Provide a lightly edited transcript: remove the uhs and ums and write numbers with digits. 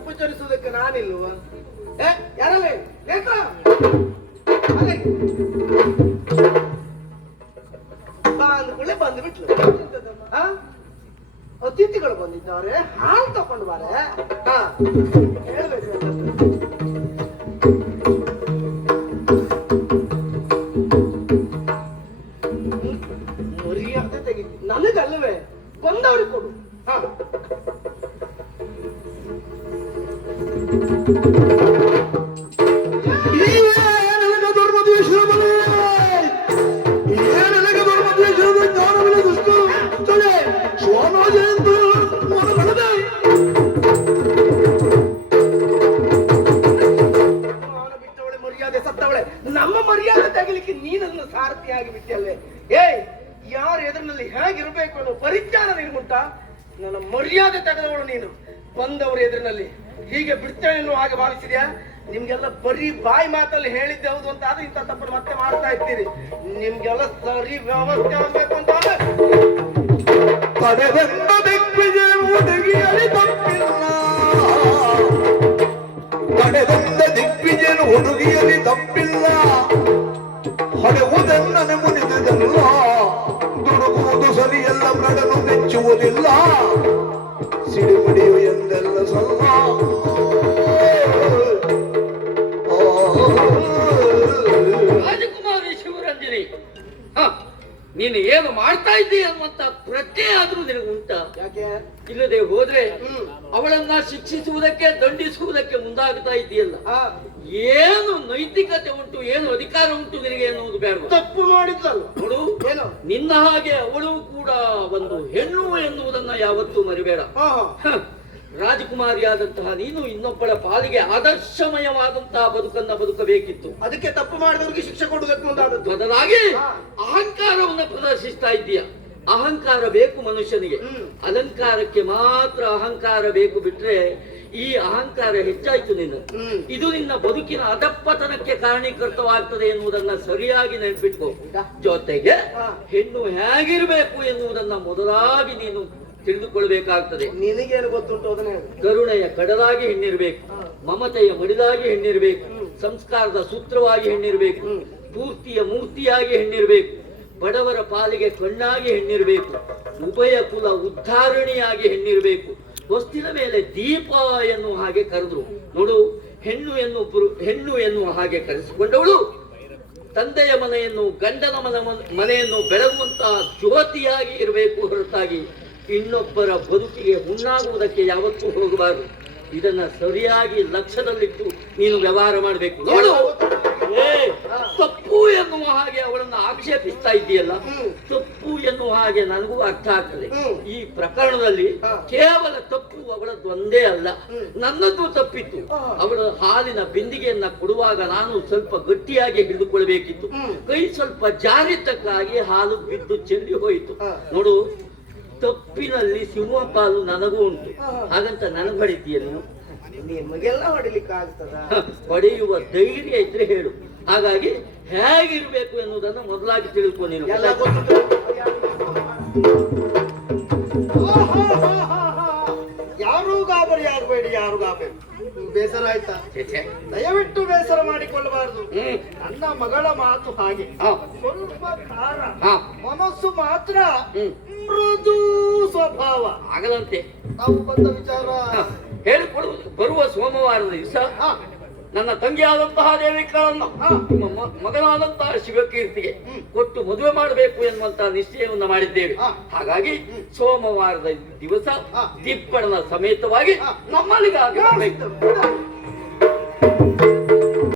ಉಪಚರಿಸುವುದಕ್ಕೆ ನಾನಿಲ್ವ? ಯಾರಲ್ಲ ನೇತ್ರ ಅಂದ್ಕೊಳ್ಳೆ ಬಂದು ಬಿಟ್ಲು. ಅತಿಥಿಗಳು ಬಂದಿದ್ದಾರೆ, ಹಾಲು ತಕೊಂಡು ಬಾರೆ. ಹೇಳ್ಬೇಕು ಮರ್ಯಾದೆ ತೆಗಿತಿ ನನಗಲ್ಲವೇ, ಬಂದವ್ರಿಗೆ ಕೊಡು. ನಮ್ಮ ಮರ್ಯಾದೆ ತೆಗಲಿಕ್ಕೆ ನೀನನ್ನು ಸಾರಥಿಯಾಗಿ ಬಿಟ್ಟಲ್ಲೇ. ಯಾರು ಎದುರಿನಲ್ಲಿ ಹೇಗಿರ್ಬೇಕು ಅನ್ನೋ ಪರಿಜ್ಞಾನ ನಿನ್ಗುಂಟ? ನನ್ನ ಮರ್ಯಾದೆ ತೆಗೆದವಳು ನೀನು. ಬಂದವರು ಎದುರಿನಲ್ಲಿ ಹೀಗೆ ಬಿಡ್ತೇನೆ ಎನ್ನುವ ಹಾಗೆ ಭಾವಿಸಿದ್ಯಾ? ನಿಮ್ಗೆಲ್ಲ ಬರೀ ಬಾಯಿ ಮಾತಲ್ಲಿ ಹೇಳಿದ್ದೆ ಹೌದು ಅಂತ ಆದ್ರೆ ಇಂಥ ತಪ್ಪನ್ನು ಮತ್ತೆ ಮಾಡ್ತಾ ಇರ್ತೀರಿ. ನಿಮ್ಗೆಲ್ಲ ಸರಿ ವ್ಯವಸ್ಥೆ ಆಗ್ಬೇಕು ಅಂತ ದಿಗ್ವಿಜಯನು ಹುಡುಗಿಯಲ್ಲಿ ತಪ್ಪಿಲ್ಲ. ಹೊಡೆಯುವುದೆನ್ನ ಮುನಿದಲ್ಲ, ದುಡುಗುವುದು ಸರಿಯಲ್ಲ, ಮೃಡನು ಮೆಚ್ಚುವುದಿಲ್ಲ. ಸಿಡಿಮಿಡಿಯು ಎಂದೆಲ್ಲ ಸಲ್ಲ. ರಾಜಕುಮಾರಿ ಶಿವರಂಜನಿ, ನೀನು ಏನು ಮಾಡ್ತಾ ಇದ್ದೀಯ ಅನ್ನುವಂತ ಪ್ರಜ್ಞೆ ಆದ್ರೂ ನಿನಗೆ ಉಂಟಾ? ಯಾಕೆ ಇಲ್ಲದೆ ಹೋದ್ರೆ ಅವಳನ್ನ ಶಿಕ್ಷಿಸುವುದಕ್ಕೆ ದಂಡಿಸುವುದಕ್ಕೆ ಮುಂದಾಗ್ತಾ ಇದೆಯಲ್ಲ, ಏನು ನೈತಿಕತೆ ಉಂಟು, ಏನು ಅಧಿಕಾರ ಉಂಟು ನಿನಗೆ ಎನ್ನುವುದು ಬೇಡ. ತಪ್ಪು ಮಾಡಿದ್ಲಲ್ಲ ನೋಡು, ನಿನ್ನ ಹಾಗೆ ಅವಳು ಕೂಡ ಒಂದು ಹೆಣ್ಣು ಎನ್ನುವುದನ್ನ ಯಾವತ್ತೂ ಮರಿಬೇಡ. ರಾಜಕುಮಾರಿಯಾದಂತಹ ನೀನು ಇನ್ನೊಬ್ಬಳ ಪಾಲಿಗೆ ಆದರ್ಶಮಯವಾದಂತಹ ಬದುಕನ್ನ ಬದುಕಬೇಕಿತ್ತು. ಅದಕ್ಕೆ ತಪ್ಪು ಮಾಡಿದವರಿಗೆ ಶಿಕ್ಷೆ ಕೊಡಬೇಕು ಮುಂದಾದದ್ದು. ಬದಲಾಗಿ ಅಹಂಕಾರವನ್ನ ಪ್ರದರ್ಶಿಸ್ತಾ ಇದ್ದೀಯ. ಅಹಂಕಾರ ಬೇಕು ಮನುಷ್ಯನಿಗೆ, ಅಲಂಕಾರಕ್ಕೆ ಮಾತ್ರ ಅಹಂಕಾರ ಬೇಕು. ಬಿಟ್ರೆ ಈ ಅಹಂಕಾರ ಹೆಚ್ಚಾಯ್ತು ನಿನ್ನ, ಇದು ನಿನ್ನ ಬದುಕಿನ ಅಧಪ್ಪತನಕ್ಕೆ ಕಾರಣೀಕರ್ತವಾಗ್ತದೆ ಎನ್ನುವುದನ್ನ ಸರಿಯಾಗಿ ನೆನಪಿಟ್ಕೋ. ಜೊತೆಗೆ ಹೆಣ್ಣು ಹೇಗಿರ್ಬೇಕು ಎನ್ನುವುದನ್ನ ಮೊದಲಾಗಿ ನೀನು ತಿಳಿದುಕೊಳ್ಬೇಕಾಗ್ತದೆ. ನಿನಗೇನು ಗೊತ್ತುಂಟು ಅದನ್ನೇ. ಕರುಣೆಯ ಕಡಲಾಗಿ ಹೆಣ್ಣಿರ್ಬೇಕು, ಮಮತೆಯ ಮಡಿಲಾಗಿ ಹೆಣ್ಣಿರ್ಬೇಕು, ಸಂಸ್ಕಾರದ ಸೂತ್ರವಾಗಿ ಹೆಣ್ಣಿರ್ಬೇಕು, ಪೂರ್ತಿಯ ಮೂರ್ತಿಯಾಗಿ ಹೆಣ್ಣಿರ್ಬೇಕು, ಬಡವರ ಪಾಲಿಗೆ ಕಣ್ಣಾಗಿ ಹೆಣ್ಣಿರ್ಬೇಕು, ಉಭಯ ಕುಲ ಉದ್ಧಾರಣಿಯಾಗಿ ಹೆಣ್ಣಿರ್ಬೇಕು, ಹೊಸ್ತಿನ ಮೇಲೆ ದೀಪ ಎನ್ನುವ ಹಾಗೆ ಕರೆದ್ರು. ನೋಡು, ಹೆಣ್ಣು ಎನ್ನುವ ಹಾಗೆ ಕರೆಸಿಕೊಂಡವಳು ತಂದೆಯ ಮನೆಯನ್ನು, ಗಂಡನ ಮನೆಯನ್ನು ಬೆಳಗುವಂತಹ ಜ್ಯೋತಿಯಾಗಿ ಇರಬೇಕು ಹೊರತಾಗಿ ಇನ್ನೊಬ್ಬರ ಬದುಕಿಗೆ ಹುಣ್ಣಾಗುವುದಕ್ಕೆ ಯಾವತ್ತೂ ಹೋಗಬಾರದು. ಇದನ್ನ ಸರಿಯಾಗಿ ಲಕ್ಷ್ಯದಲ್ಲಿಟ್ಟು ನೀನು ವ್ಯವಹಾರ ಮಾಡಬೇಕು. ನೋಡು, ತಪ್ಪು ಎನ್ನುವ ಹಾಗೆ ಅವಳನ್ನು ಆಕ್ಷೇಪಿಸ್ತಾ ಇದೆಯಲ್ಲ, ತಪ್ಪು ಎನ್ನುವ ಹಾಗೆ ನನಗೂ ಅರ್ಥ ಆಗ್ತದೆ. ಈ ಪ್ರಕರಣದಲ್ಲಿ ಕೇವಲ ತಪ್ಪು ಅವಳದ್ದು ಒಂದೇ ಅಲ್ಲ, ನನ್ನದು ತಪ್ಪಿತ್ತು. ಅವಳ ಹಾಲಿನ ಬಿಂದಿಗೆಯನ್ನ ಕೊಡುವಾಗ ನಾನು ಸ್ವಲ್ಪ ಗಟ್ಟಿಯಾಗಿ ಹಿಡಿದುಕೊಳ್ಬೇಕಿತ್ತು. ಕೈ ಸ್ವಲ್ಪ ಜಾರಿತಕ್ಕಾಗಿ ಹಾಲು ಬಿದ್ದು ಚೆಲ್ಲಿ ಹೋಯಿತು. ನೋಡು, ತಪ್ಪಿನಲ್ಲಿ ಸಿಂಹ ಪಾಲು ನನಗೂ ಉಂಟು, ಹಾಗಂತ ನನಗೆ ಹೊಡಿತೀಯ ನೀನು? ನಿಮಗೆಲ್ಲ ಹೊಡಿಲಿಕ್ಕೆ ಆಗ್ತದ? ಹೊಡೆಯುವ ಧೈರ್ಯ ಇದ್ರೆ ಹೇಳು. ಹಾಗಾಗಿ ಹೇಗಿರ್ಬೇಕು ಎನ್ನುವುದನ್ನು ಮೊದಲಾಗಿ ತಿಳ್ಕೊ ನೀನು. ಯಾರೂ ಗಾಬರಿ ಆಗಬೇಡಿ, ಯಾರು ಗಾಬರಿ. ಬೇಸರ ಆಯ್ತಾ? ದಯವಿಟ್ಟು ಬೇಸರ ಮಾಡಿಕೊಳ್ಳಬಾರದು. ನನ್ನ ಮಗಳ ಮಾತು ಹಾಗೆ, ಸ್ವಲ್ಪ ಖಾರ, ಮನಸ್ಸು ಮಾತ್ರ ಮೃದು ಸ್ವಭಾವ. ಆಗಲಂತೆ ನಾವು ಬಂದ ವಿಚಾರ ಹೇಳಿಕೊಳ್ಳುವುದು. ಬರುವ ಸೋಮವಾರದ ದಿವಸ ನನ್ನ ತಂಗಿಯಾದಂತಹ ದೇವಿಕಾಳನ್ನು ನಿಮ್ಮ ಮಗನಾದಂತಹ ಶಿವಕೀರ್ತಿಗೆ ಕೊಟ್ಟು ಮದುವೆ ಮಾಡಬೇಕು ಎನ್ನುವಂತಹ ನಿಶ್ಚಯವನ್ನ ಮಾಡಿದ್ದೇವೆ. ಹಾಗಾಗಿ ಸೋಮವಾರದ ದಿವಸ ದಿಪ್ಪಣನ ಸಮೇತವಾಗಿ ನಮ್ಮಲ್ಲಿಗೆ ಆಗಬೇಕು.